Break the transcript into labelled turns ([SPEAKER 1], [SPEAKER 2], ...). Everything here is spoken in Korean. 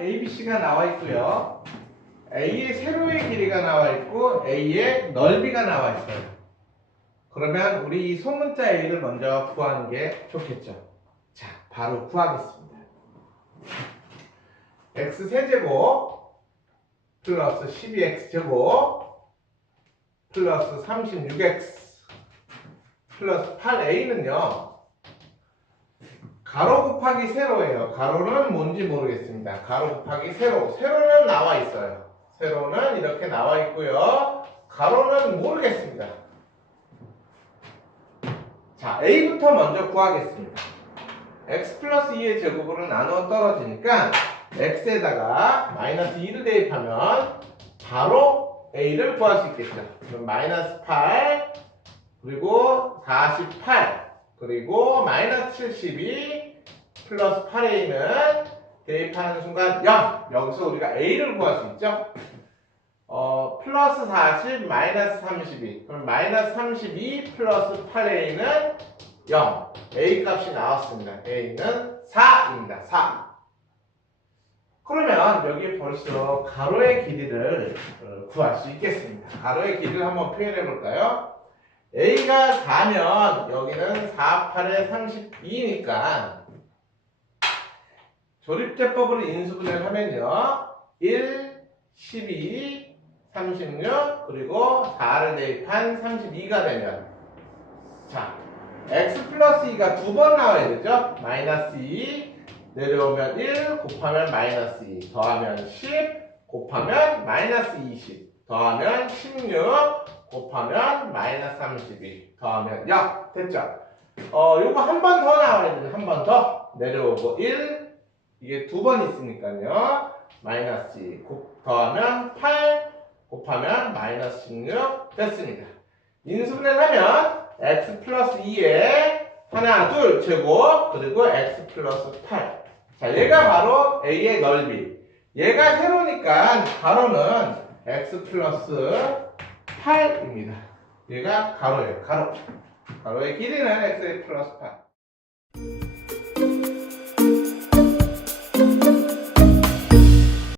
[SPEAKER 1] ABC가 나와 있고요. A의 세로의 길이가 나와 있고 A의 넓이가 나와 있어요. 그러면 우리 이 소문자 A를 먼저 구하는 게 좋겠죠. 자, 바로 구하겠습니다. x 세제곱 플러스 12x 제곱 플러스 36x 플러스 8a는요. 가로 곱하기 세로예요. 가로는 뭔지 모르겠습니다. 가로 곱하기 세로. 세로는 나와 있어요. 세로는 이렇게 나와 있고요. 가로는 모르겠습니다. 자, a부터 먼저 구하겠습니다. x 플러스 2의 제곱으로 나누어 떨어지니까 x에다가 마이너스 2를 대입하면 바로 a를 구할 수 있겠죠. 그럼 마이너스 8 그리고 48 그리고 마이너스 72 플러스 8a는 대입하는 순간 0 여기서 우리가 a를 구할 수 있죠. 어, 플러스 40 마이너스 32 그럼 마이너스 32 플러스 8a는 0 a 값이 나왔습니다. a는 4입니다. 4 그러면 여기 벌써 가로의 길이를 어, 구할 수 있겠습니다. 가로의 길이를 한번 표현해 볼까요? A가 4면 여기는 4, 8에 32니까 조립제법으로 인수분해를 하면요. 1, 12, 36 그리고 4를 대입한 32가 되면 자 x 플러스 2가 두 번 나와야 되죠. 마이너스 2 내려오면 1 곱하면 마이너스 2 더하면 10 곱하면 마이너스 20 더하면 16 곱하면 마이너스 32 더하면 0 됐죠? 어 요거 한 번 더 나와야 돼요 한번 더 내려오고 1 이게 두 번 있으니까요. 마이너스 2 곱, 더하면 8 곱하면 마이너스 16 됐습니다. 인수분해를 하면 x 플러스 2에 하나 둘 제곱 그리고 x 플러스 8 자, 얘가 바로 A의 넓이. 얘가 세로니까 가로는 X 플러스 8입니다. 얘가 가로예요. 가로. 가로의 길이는 X 플러스 8.